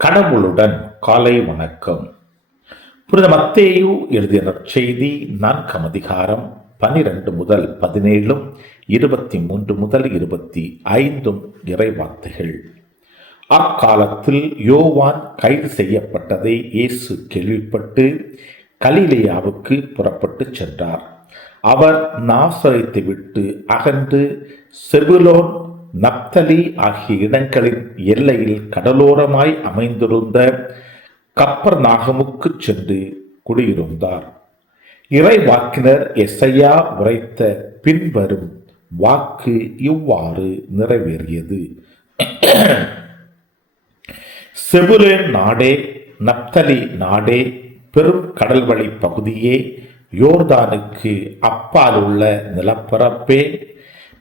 கடவுளுடன் காலை வணக்கம். புனித மத்தேயு எழுதிய நற்செய்தி 4ஆம் அதிகாரம் 12 முதல் 17, 23 முதல் 25 இறைவார்த்தைகள். அக்காலத்தில் யோவான் கைது செய்யப்பட்டதை இயேசு கேள்விப்பட்டு கலிலேயாவுக்கு புறப்பட்டு சென்றார். அவர் நாசரேத்தை விட்டு அகன்று செபுலோன், நப்தலி ஆகிய இடங்களின் எல்லையில் கடலோரமாய் அமைந்திருந்த கப்பர்நாகமுக்கு சென்று குடியிருந்தார். இறைவாக்கினர் எசையா உரைத்த பின்வரும் வாக்கு இவ்வாறு நிறைவேறியது. செபுலேன் நாடே, நப்தலி நாடே, பெரும் கடல்வழி பகுதியே, யோர்தானுக்கு அப்பால் உள்ள நிலப்பரப்பே,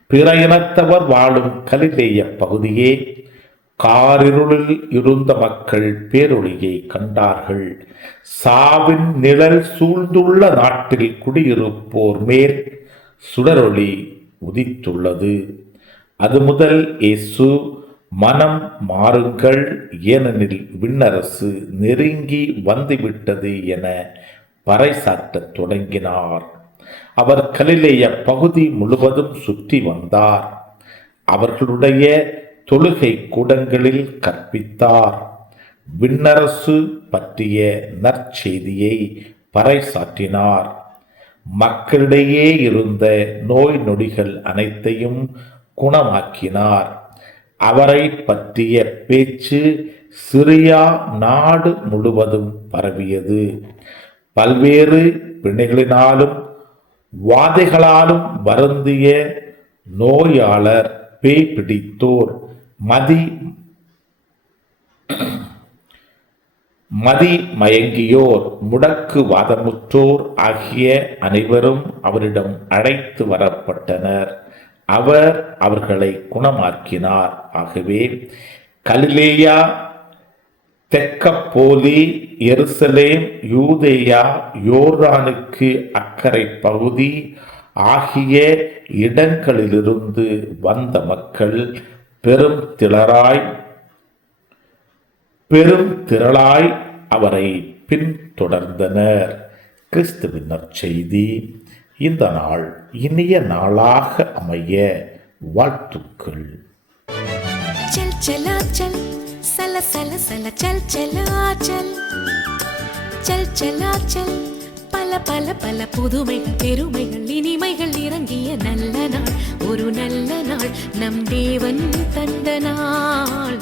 பிற இனத்தவர் வாழும் கலிலேய பகுதியே, காரிருளில் இருந்த மக்கள் பேரொளியை கண்டார்கள். சாவின் நிழல் சூழ்ந்துள்ள நாட்டில் குடியிருப்போர் மேல் சுடரொளி உதித்துள்ளது. அது முதல் இயேசு, மனம் மாறுங்கள், ஏனெனில் விண்ணரசு நெருங்கி வந்துவிட்டது என பறைசாற்றத் தொடங்கினார். அவர் கலிலேய பகுதி முழுவதும் சுற்றி வந்தார். அவர்களுடைய தொழுகை கூடங்களில் கற்பித்தார். விண்ணரசு பற்றிய நற்செய்தியை பறைசாற்றினார். மக்களிடையே இருந்த நோய் நொடிகள் அனைத்தையும் குணமாக்கினார். அவரை பற்றிய பேச்சு சிரியா நாடு முழுவதும் பரவியது. பல்வேறு பிணைகளினாலும் வாதைகளாலும் வருந்திய நோயாளர், பேய் பிடித்தோர், மதி மயங்கியோர், முடக்கு வாதமுற்றோர் ஆகிய அனைவரும் அவரிடம் அழைத்து வரப்பட்டனர். அவர் அவர்களை குணமாக்கினார். ஆகவே கலிலேயா, தெக்கப்போலி, எருசலேம், யூதேயா, யோர்தானுக்கு அக்கறை பகுதி ஆகிய இடங்களிலிருந்து வந்த மக்கள் பெரும் திரளாய் அவரை பின்தொடர்ந்தனர். கிறிஸ்துவின் நற்செய்தி. இந்த நாள் இனிய நாளாக அமைய வாழ்த்துக்கள். சல சல சல சல் சலாச்சல், சல் சலாச்சல், பல பல பல புதுமைகள், பெருமைகள், இனிமைகள் இறங்கிய நல்ல நாள், ஒரு நல்ல நாள், நம் தேவன் தந்த நாள்.